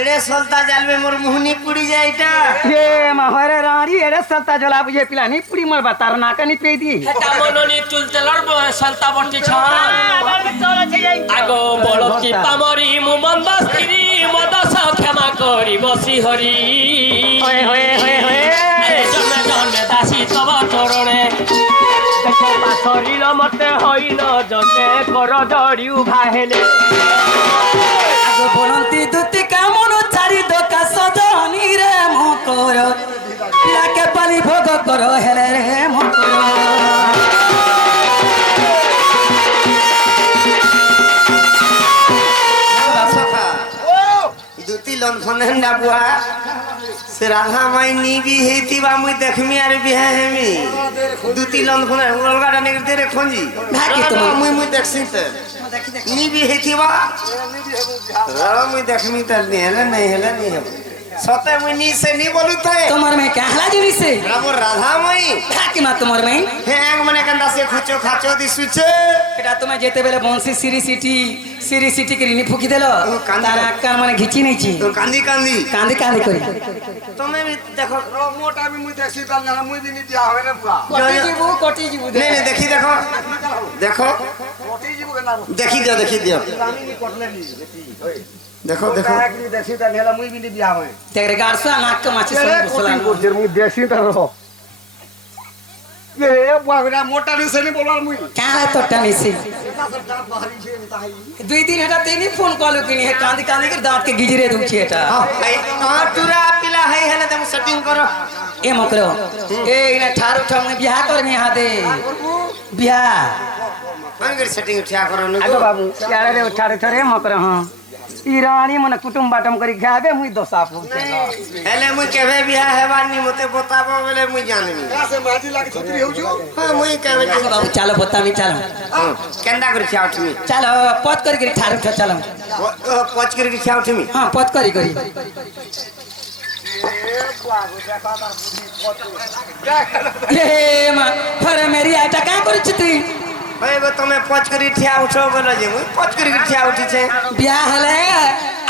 एड़े सलता जाल में मोर मुहनी पुड़ी जाए इटा ये माहरे रानी एड़े सलता जला बुझे पिलानी पुड़ी मोर बतार नाका नी पे दी हेटा मनोनी तुलतेलर सलता बटी छान आगो बलती पामरी मु मंदस्त्री मदस क्षमा करी बसी हरी होए होए होए होए जमे जमे दासी तब चरणे देखो पासरिल मते होई न जमे कर जड़ी उभा हेले आगो बोलंती दुती कामनो चारी दोका सजनी रे मोकर पिला के बलि भोग करो हेले रे मोकर दुती लन फनंडा बुआ से राधा माई नी भी हेती बा मुई देखमी आरे बिहा हेमी दुती लन फन अलगा डाने के तेरे खोंजी भागी तुम मुई देखसी त नी भी हेती बा रा मुई देखमी त नहीं हेले सते मुई नी से नी बोलू थे तुम्हार में क्या हला जुनी से रामो राधा माई भागी मा तुम्हार में हैंग मने कंदा से खाचो खाचो दिसुचे एटा तुम्हें जेते बेले बंसी सिरी सिटी के रिनी फुकी देलो तारा कान माने घिची नहीं छी तो कांदी कांदी कांदी कांदी करी तुम्हें भी देखो मोटा भी मुई देखसी ताल ना मुई भी नहीं दिया होवे रे पूरा कोटी जीवू नहीं देखी देखो देखो मोटी जीव के ना देखी दियो रानी नहीं कोटले नहीं देखी होय देखो देखो एक देखसी ताल हेला मुई भी नहीं दिया होवे तेरे गारसा नाक के माछी अरे सब कोटी सलाम कोटी मुई देखसी ताल रहो ये बागरा मोटा भी से नहीं बोलवा मुई काला तोटा निसी इतना सब दांत बाहरी छे ताई दुई दिन हटा तेनी फोन कॉल किनी है कांदी कांदी के दांत के गिजरे दुखी हटा हां टुरा पिला है हेले तुम सेटिंग करो ए मकरो ए इने ठारू ठाऊ में बियाह कर में हादे बियाह कौन कर सेटिंग उठा करो न आगो बाबू यार रे ठारू ठारे मकरो हां ई रानी मन कुटुंब बाटम करी खाबे मुई दोसा फुटे हेले मुई केबे बिहा हेबानी मते बताबो बेले मुई जानमी का से माजी लागे छुट्टी हो जो हां मुई केबे बाबू चलो बता मी चलो केंदा कर खिया उठमी चलो पत कर के ठारू ठा चलो पच कर खिया उठमी हां पत करी ए बाबू देखा तार बुद्धि ये मा फरे मेरी आटा का करी छी ओए गो तमे पच कर खिया उठो बोलो जे मुई पच कर खिया उठी छे बियाह हले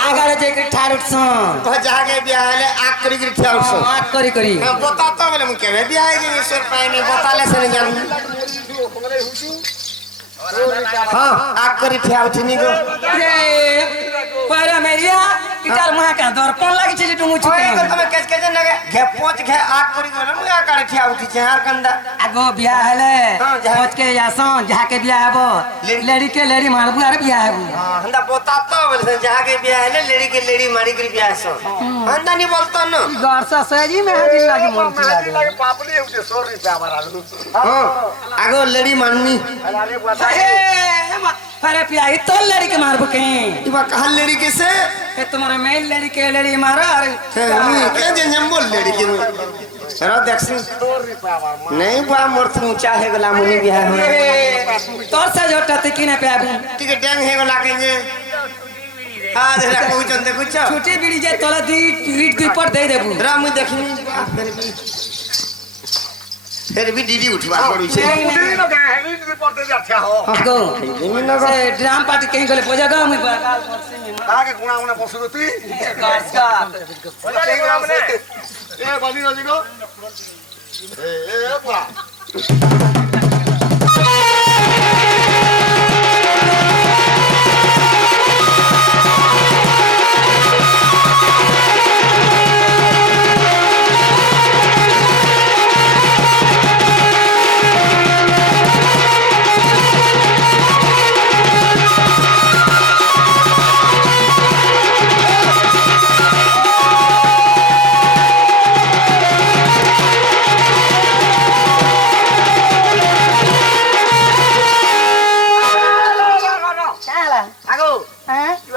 आगाड़े जे के ठारू छ तो जागे बिहा हेले आक कर खिया उठो आट करी हां बता तो बोले मुई केबे बिहा है जे सर पानी बताले से नहीं जान हां आक कर खिया उठनी गो रे पर मेरिया इटार महा का दर्पण लागी छी टुमु छु ओए गो तमे केस केजे नगे घे पोच घे आक कर गो मुई आक कर खिया उठी छे हार कंदा आगो बियाह हले हाँ, जा। पहुंच के यासो जाके बियाह हबो लेडी के लेडी मारबू आर बियाह हबू हां हंदा बता तो बोले से जागे बिहा हेले लेडी के लेडी मारी कर बिहा सो हंदा नहीं बोलतो न गरसा सजी में हाजिर लागी मन माजी लागे पापली हो जे 100 रुपया हमारा हां आगो लेडी माननी अरे बुआ अरे पियाई तो लड़ी के मारबो के इबा कहा लेडी के से ए तुम्हारे मेल लड़ी के लड़ी मारो अरे मुई के जे जम्बो लेडी के रो देखसी 100 रुपया हमारा नहीं बा मोर तू चाहे गला मुनी बिहा हो तोर से जोटा ते किने पे आबू ठीक डेंग हे गला के जे हां देखा कोई चंद देखो छ छोटी बीड़ी जे तोला दी ईट दी पर दे देबू रा मुई देखनी फिर भी दीदी उठवा पड़ू छे मुडी न गए हेवी रिपोर्ट दे अच्छा हो गो जमीन न से ड्राम पार्टी कहीं गले पोजा गा मुई बगाल परसे में आगे गुणा गुणा बसु तुई गार्सा बजा गुणा मने ए बाजी बाजी को ए बुआ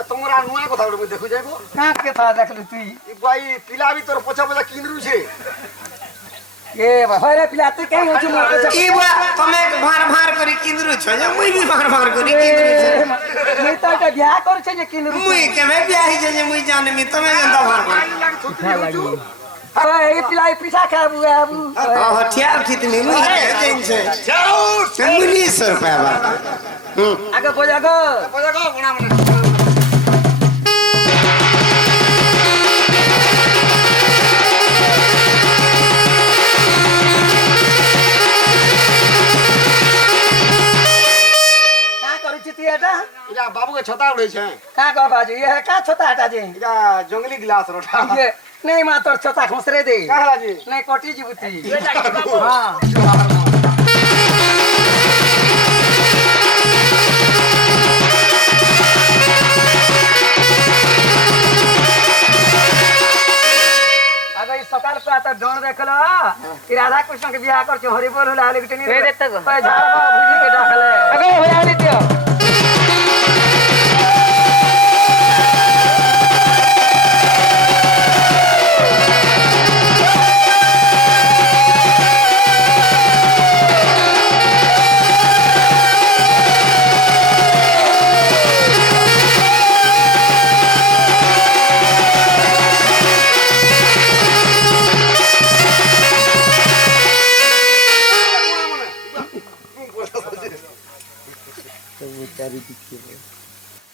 तोरा नुआ কথা বলে দেখু যাইবো का के था देखलु तुई ই ভাই পিলা भी तोर पछा पछा किनरु छे ए भाई पिला तू कहीं हो छु ई बा तमे भार भार करी किंदरु छ जे मुई भी भार भार करी किंदरु छ मुई तो के बियाह कर छ जे किन मुई केबे बियाही जे मुई जाने मी तमे गंदा भार भार अरे ये पिलाई पीछा खाबू आबू हथियार कितनी मुई के दिन छे जाऊ मुनी 100 रुपया बा आगे बोजा गो पछा को गुणा मने के छता उड़े का कह बाजू ये का छोटा हटा जी इटा जंगली गिलास रोटा ये नहीं मा तोर छोटा खुसरे दे का जी नहीं कोटी जीबुती हां अगर इस सकाल को आता डोन देखलो कि राधा कृष्ण के बियाह कर हरि बोल होला लेकिन नहीं देते को झाड़ भुजी के डाखले अगर हो जाली त्यो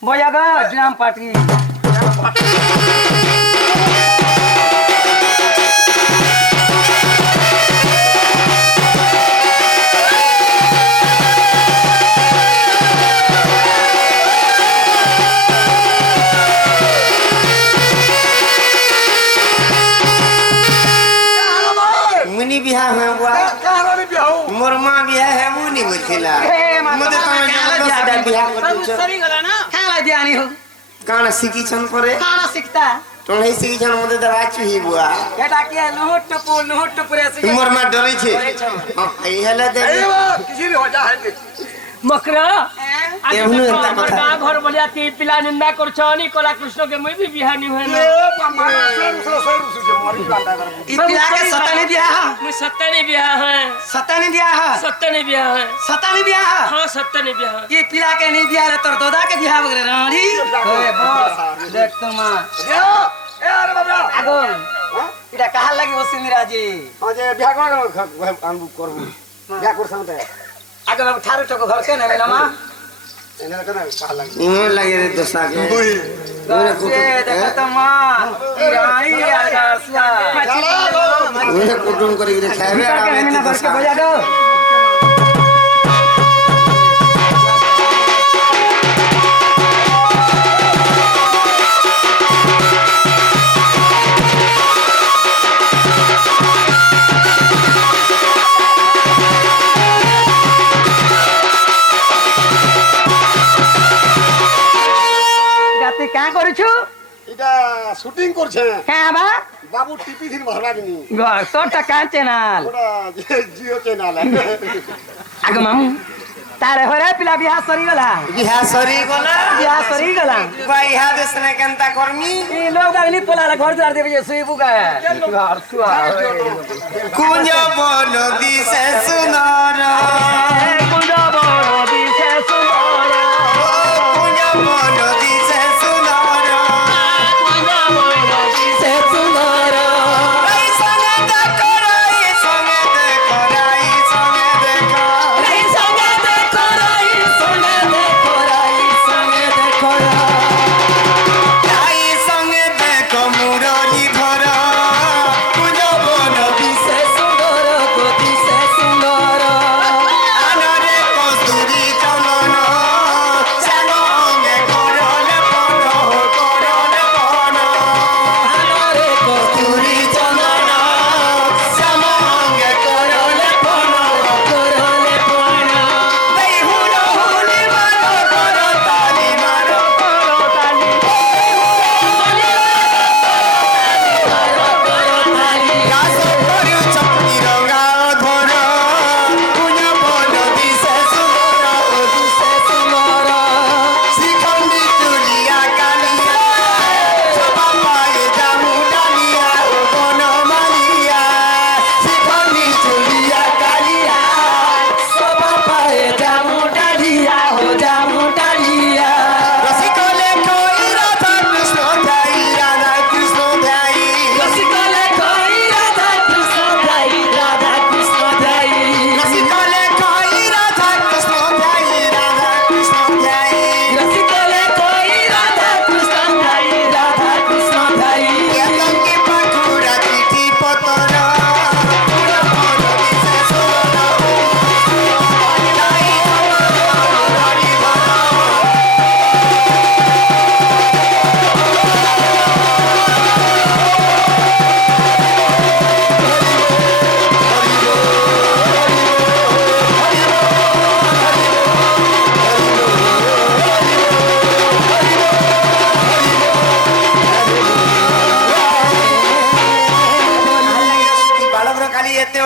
बोया गा ड्राम पार्टी मुनि बिहा है बुआ कहां रे बियाह मोर मां बिहा है मुनि बोलथिला मते तमे ज्यादा बिहा कर सरी गला ना खाला दियानी हो कान सिकी छन परे खाना सीखता तोले सिकी छन मते दवा चुही बुआ बेटा के लोहट टपुरे से मोर मां डरै छे ए हला दे किसी भी हो जा है मकरा एवनु एता कथा घर बलिया ती पिला निंदा करछनी कला कृष्ण के मैं भी बिहानी है ना ई पिला के सतानी दिया मैं सत्तनी बियाह है सतानी दिया सत्तनी बियाह है सतानी दिया हां सत्तनी बियाह ई पिला के नहीं दिया रे तोर दोदा के बियाह वगैरह रानी ओए बस देख तो मां ए अरे बाबा आगो इटा कहा लगी ओ सिंदरा जी हां जे बियाह कर अनबु करबु बियाह कर सकते आगे बाबू ठारू ठोको घर के ना मां एने कना कहा लगे इमो लगे रे दोसा के ये देखो तो मां ई रानी यार का सुआ उन्हें कुटुम करी रे खावे आवे ती दोसा बजा दो গাতে কা করিছু এটা শুটিং করছে হ্যাঁ বা বাবু টিপি দিন ভরবা দিনি ঘর তোরটা কান চ্যানেল ওটা জিও চ্যানেল আগে মামু तारे हो रे पिला बियाह सरी गला बिहा सरी गला बियाह सरी गला भाई हा देसने केनता करमी ई लोग अगली पोला घर द्वार देबे सुई बुका घर सुआ कुंज बोल दिसे सुनर कुंज बड़ दिसे सुनर कुंज बोल दिसे सुनर दिसे सुनर राई संगे देखो राई संगे देखो राई संगे देखो राई संगे देखो राई संगे देखो राई संगे देखो राई संगे देखो मुरली भर कुंज बोल दिसे सुंदर को दिसे सुंदर आनरे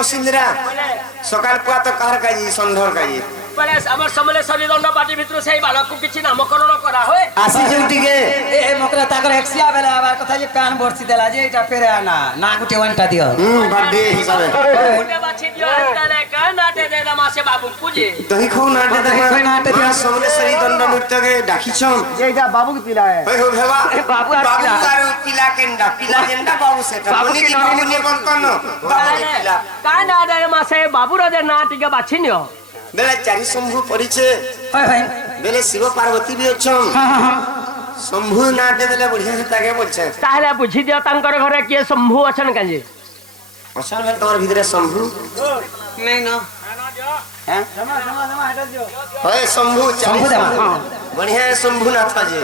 অসিন্দ্রা সকাল পুয়া তো কার কাজি সন্ধ্যার কাজি বলে আমার সমলেশ্বরী দণ্ড পার্টি ভিতরে সেই বালকକୁ କିଛି নামকরণ করা হয় আসি যেটিকে এ মকরা তাকর এক্সিয়া বেলা আবার কথা যে কান বর্ষি দেলা যে এটা ফেরে না না গুটে ওয়ানটা দিও বার্থডে হিসাবে ଗୋଟେ ବାଛି ଦିଅ ତାହେଲେ କାଁ ନାଟେ ଦେଲା ମାସେ ବାବୁ ପୂଜେ দহি খাও নাটে দেখো নাটে দিয়া। সমলেশ্বরী দণ্ড নৃত্যকে ডাকিছম এইটা বাবুকে পিলায় হই হো ভেবা বাবু আর বাবু পিলা। আর পিলা কেন্ডা পিলা কেন্ডা বাবু সেটা বাবু বনি কি কি নয়? বাবু নে বলতন বাবু নে পিলা କାଁ ନାଟେ ମାସେ ବାବୁର ଯେ ନା ଟିକେ ବାଛି ନିଅ বেলা চারি শম্ভু পরিছে হয় হয় বেলে শিব পার্বতী বি অছম শম্ভু নাটে দেলে বঢ়িয়া তাকে বলছে ତାହେଲେ ବୁଝି ଦିଅ ତାଙ୍କର ଘରେ କିଏ ଶମ୍ଭୁ ଅଛନ୍ କାଞ୍ଜି অসান বেল তোমার ভিতরে শম্ভু নাই না হয় শম্ভু শম্ভু দেবা, হ্যাঁ। বঢ়িয়া শম্ভু নাথ যে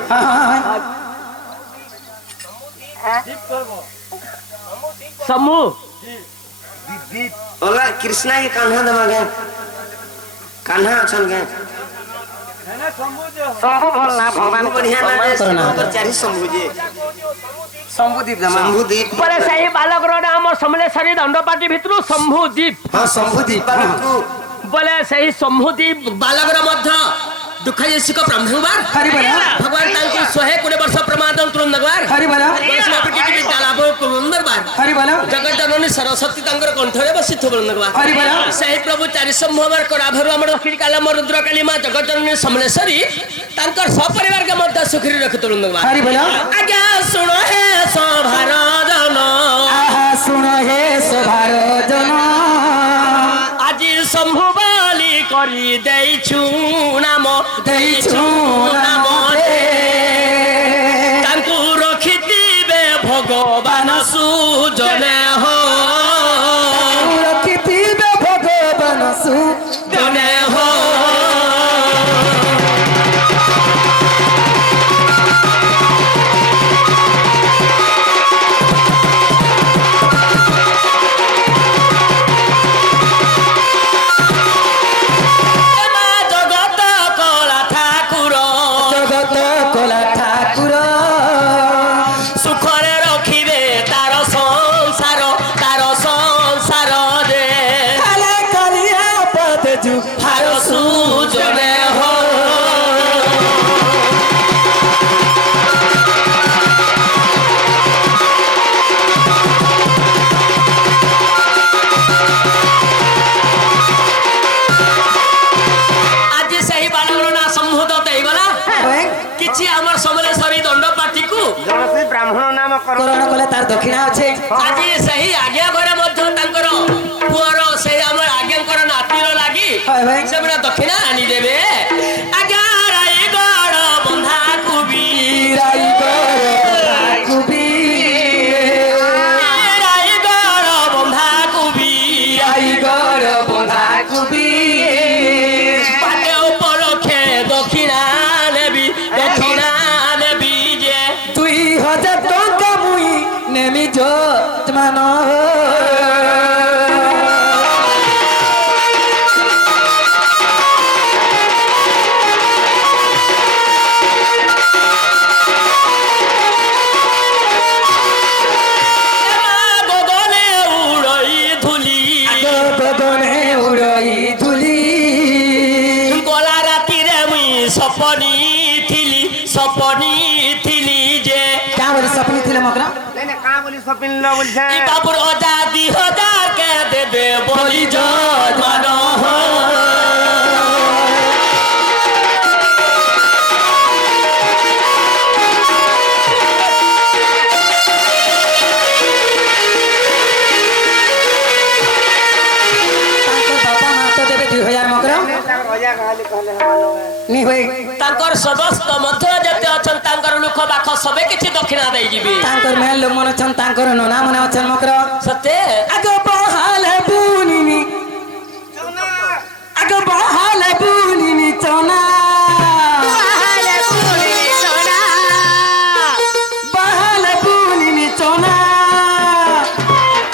ଶମ୍ଭୁ ওলা কৃষ্ণা কি কাन्हा দেবা গে কাन्हा অছন গে শম্ভু বল না ভগবান বঢ়িয়া নাটে করো না শিবଙ୍କର চারি শম্ভু যে শম্ভুদীপ জামা শম্ভু দ্বীপ ବୋଲେ ସେହି ବାଲକର ନାମ ସମଲେଶ୍ୱରୀ ଦଣ୍ଡ ପାର୍ଟି ଭିତରୁ ଶମ୍ଭୁଦୀପ হ্যাঁ শম্ভু দ্বীপ পালকু ବୋଲେ ସେହି ଶମ୍ଭୁଦୀପ ବାଲକର ମଧ୍ୟ ଦୁଃଖାୟସିକ ବ୍ରହ୍ମବାର ହରି ବୋଲ ଭଗବାନ ତାଙ୍କୁ 120 ବର୍ଷ ପ୍ରମାଦ ତୁରନ୍ଦବାର ହରି ବୋଲ ବିଦ୍ୟା ଲାଭ ପୁରନ୍ଦରବାର ହରି ବୋଲ ଜଗତଜନନୀ ସରସ୍ୱତୀ ତାଙ୍କର କଣ୍ଠରେ ବସିଥିବ ବୃନ୍ଦବାର ହରି ବୋଲ ସେହି ପ୍ରଭୁ ଚାରିଶମ୍ଭବାର କରାଭରୁ ଆମର କାଲମ ରୁଦ୍ରକାଳୀ ମା ଜଗତଜନନୀ ସମଲେଶ୍ୱରୀ ତାଙ୍କର ସପରିବାରକେ ମଧ୍ୟ ସୁଖରେ ରଖିଥିବ ବୃନ୍ଦବାର ହରି ବୋଲ ଆଜ୍ଞା ଶୁଣ ହେ ସଭାର ଜନ আহা শুন হে সভার জন ଆଜି ଶମ୍ଭୁ ବାଲି କରି ଦେଇଛୁ ନାମ ଦେଇଛୁ ନାମ ରେ ତାଙ୍କୁ ରଖିଥିବେ ଭଗବାନ ସୁଜନେ ହୋ রক্ষিতিবে ভগবান সু ଜନେ ହୋ ମା ଜଗତ କଳା ଠାକୁର জগত কলা ঠাকুর ସୁଖରେ ରଖିବେ ତାର ସଂସାର ରେ কালে কালিয়া পদ জু হার সুজনে হো ଆଜି ସେହି ବାଳକର ନାଁ ସମ୍ଭୂତ ଦେଇଗଲା କିଛି ଆମର ସମଲେଶ୍ୱରୀ ଦଣ୍ଡ ପାର୍ଟିକୁ জনশ্রী ব্রাহ্মণ নাম করণ করণ কলে তার দক্ষিণা আছে ଆଜି ସେହି ଆଜ୍ଞା ଘରେ ମଧ୍ୟ ତାଙ୍କର ପୁଅର ସେହି ଆମର ଆଜ୍ଞାଙ୍କର ନାତିର ଲାଗି হয় ভাই ସେମାନେ ଦକ୍ଷିଣା ଆଣିଦେବେ ଆଜ୍ଞା ରାଇଗଡ଼ ବନ୍ଧାକୁ ବି কুবি ରାଇଗଡ଼ ବନ୍ଧାକୁ ବି আইগর বন্ধা কুবি ପାଟେ ଉପଲକ୍ଷେ ଦକ୍ଷିଣା ନେବି ଯେ 2000 টঙ্কা মুই নেমি যজমান গগনে উড়ই ধুলি গগনে উড়ই ধুলি গলা রাতিরে মুই সপনি থিলি যে কা বলি সপনি ছিল মকরা নাই না কা বলি সপিন ল বলছে ই বাবুর অজা 2000 কে দেবে বলি যজমান হো তাঙ্কর বাবা মা তো দেবে 2000 মকরা রজা কাহালি कहले हमारो নি হই ତାଙ୍କର ସମସ୍ତ ମଧ୍ୟରେ ଯେତେ ଅଛନ୍ ତାଙ୍କର ଲୋକ ବାକ ସବେ କିଛି ଦକ୍ଷିଣା ଦେଇଯିବେ ତାଙ୍କର ମେଲ ଲୋକ ମନ ଛନ୍ ତାଙ୍କର ନନା ମନେ ଅଛନ୍ ମକର ସତେ আগ বহালে বুনিনি আগ বহালে বুনিনি চনা বহালে বুনিনি চনা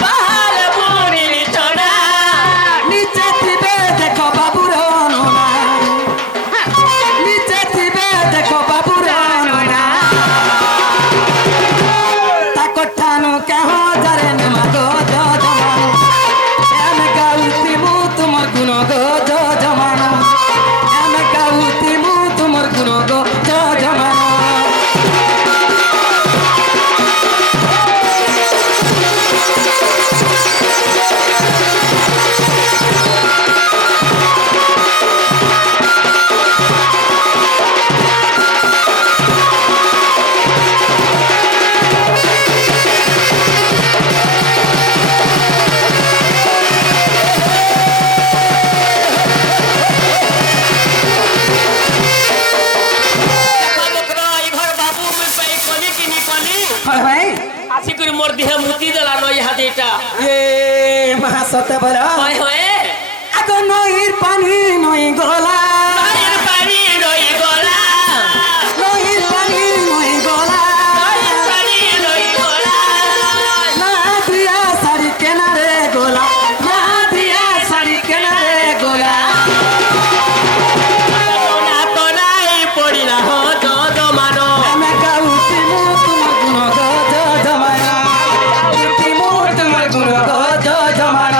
পাহাড় বুড়িলি চড়া নিচে থিবে দেখো বাবুর ননা নিচে থিবে দেখো বাবুর ননা তা কঠানো কেহ জারে নেমা গো জজমান হয় হয় ଆସିକରି ମୋର ଦେହ ମୁତି ଦେଲା ନଈ ହାତୀଟା এ মহা সত্য বলা হয় হয় আগ নইর পানি নই গলা নଈর ପାଣି ନଈ ଗଲା নইর পানি নই গলা নଈর ପାଣି ନଈ ଗଲା না দিয়া শাড়ি কেনারে গোলা না দিয়া শাড়ি কেনারে গোলা ଟଣା ଟଣାଇ ପଡ଼ିଲା ହ ଜମାନ ଆମେ ଗାଉତି ମୁଁ ତୁମ ଗୁଣ ଗଜ ଜମାନ ଗାଉତି ମୁଁ ତୁମ ଗୁଣ ଗଜ ଜମାନ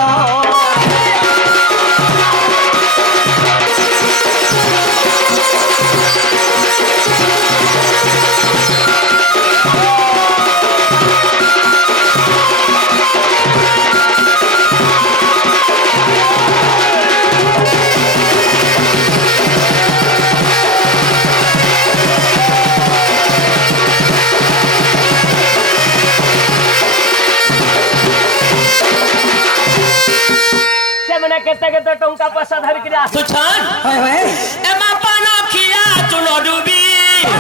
ସେମାନେ କେତେ କେତେ ଟଙ୍କା ପଇସା ଧରିକିରି ଆସୁଛନ୍ হয় হয় ଏମା ପାନ ଖିଆ ଚୁନ ଡୁବି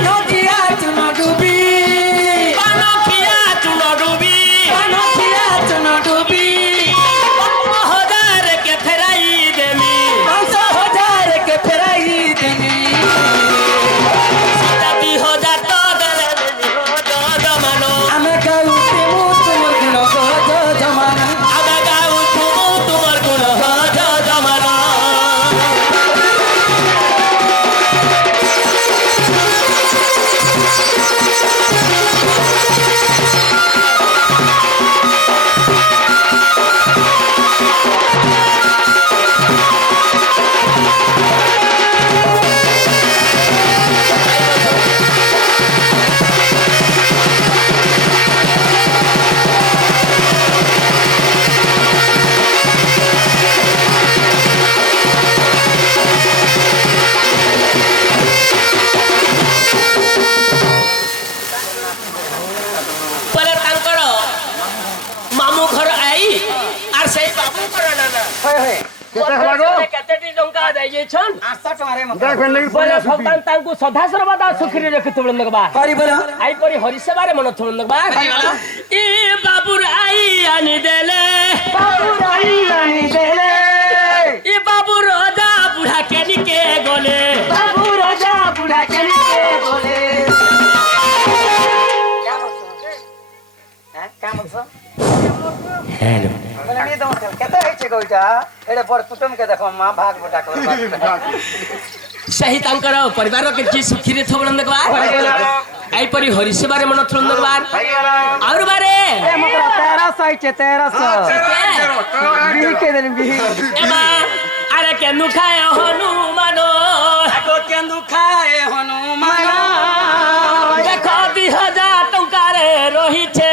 নদিয়া চুন ডুবি ପାନ ଖିଆ ଚୁନ ଡୁବି নদিয়া চুন ডুবি 1000 কে ফেরাই দেমি 5,000 কে ফেরাই দেনি সেটা 2000 তো দেলে জমান ଆମେ ଗାଉତି ମୁଁ ତୁମ ଗୁଣ ଗଜ ଜମାନ ଆମେ ଗାଉଛୁ ତୁମର ଗୁଣ ଜମାନ পরে তাঙ্কর মামু ঘর আই আর সেই বাবু ঘর না হয় হয় কেতে হলা গো কেতেটি টঙ্কা দেইছন 800 টাকারে মত দেখ লাগি বলে ভগবান তাঙ্কু সদাসর্বদা সুখী ରଖିଥିବ লগବା হরি বল আই পরি হরি সেবারে মন থুল লগবা ই বাবুর আই আনি দেলে বাবুর আই আনি দেলে ই বাবু রাজা বুড়া কেনিকে গলে বাবু রাজা বুড়া কেনিকে বলে হ্যালো বলে নি দম কেতে হইছে কইটা এড়ে পর কুটুম কে দেখো মা ভাগ বটা কর ସେହି ତାଙ୍କର ପରିବାର କିଛି ସୁଖୀରେ ଥବ লগବା ଆଇ ପରି ହରି ସେବାରେ ମନ ଥୁଲ লগବା ଆଉର ବାରେ এ মত 1300 হইছে 1300 বিহি কে দেন বিহি এমা আরে কেনু খায় হনুমান আগো কেন্দু খায় হনুমান দেখ 2000 টঙ্কারে রহিছে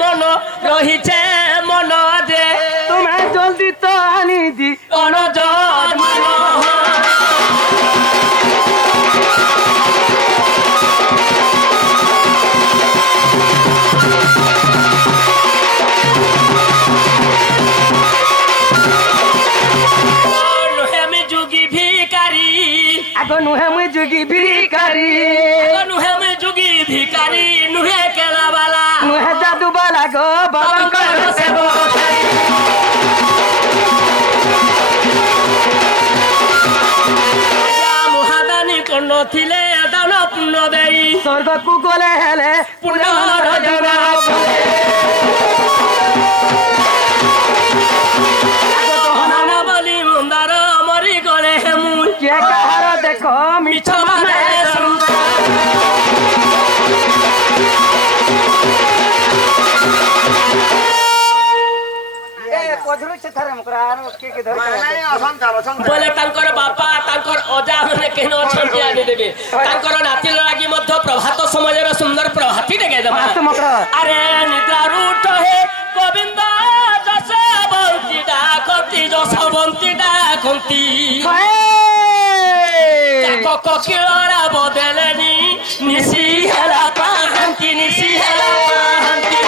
মন যে তুমি জলদি তো আনি দি অনজন মান নুহে যুগী ভিকারি আগো নুহে মুই যোগী ভিখারি নুহে যুগী ভিকারি নুহে কেলাবালা নুহে জাদু বালা গো বাবাঙ্কর সেবক মহাদানী কর্ণ থিলে দান পুণ্য দেই স্বর্গকু গলে হেলে পুনরজনা মহান বলি মন্দার মরি গলে মুই কে কাহার দেখো মিছ মানে এ কধুরু ছেথারে মকরা আর কে ধরে নাই অসন্ত অসন্ত বলে তাঙ্কর বাপা তাঙ্কর অজা মানে কেন অଛନ୍ତି আনি দেবে তাঙ্কর নাতির লাগি মধ্য প্রভাত সমাজের সুন্দর প্রভাতী দেখে দেবা আস্তে মকরা আরে নিদ্রারু উঠে গোবিন্দ যশবন্তী ডাকন্তি ককিଳରା বদলেনি নিশি হেলা পাহান্তি নিশি হেলা পাহান্তি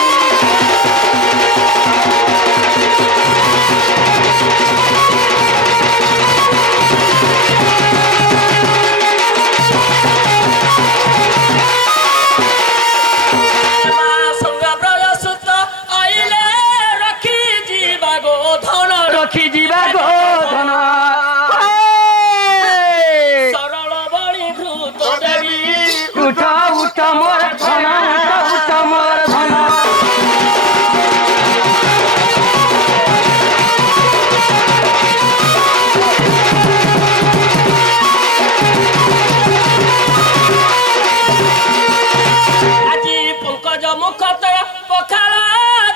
ପଖାଳ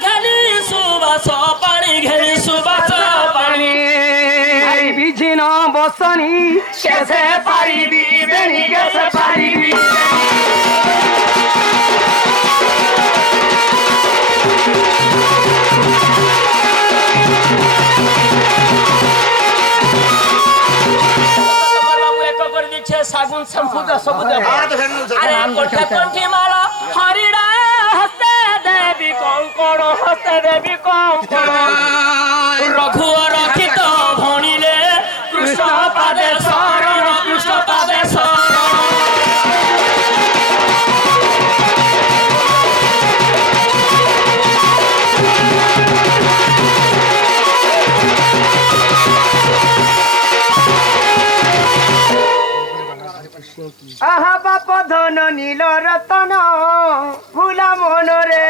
ଘେନି ସୁବାସ ପାଣି ଘେନି ସୁବାସ ପାଣି বিঝিন বসনি কেসে পারিবি বেনি কেসে পারিবি সাগুন শ্যাম্পু সবু দেব আর তো ফেন আরে কোঠে কণ্ঠি মাল হরিড়া হস্তে দেবী কঙ্কণ হস্তে দেবী কঙ্কণ রঘু রক্ষিত ভণিলে কৃষ্ণ পাদে শরণ কৃষ্ণ পাদে শরণ আহা বাপ ধন নীল রতন ফুলা মনরে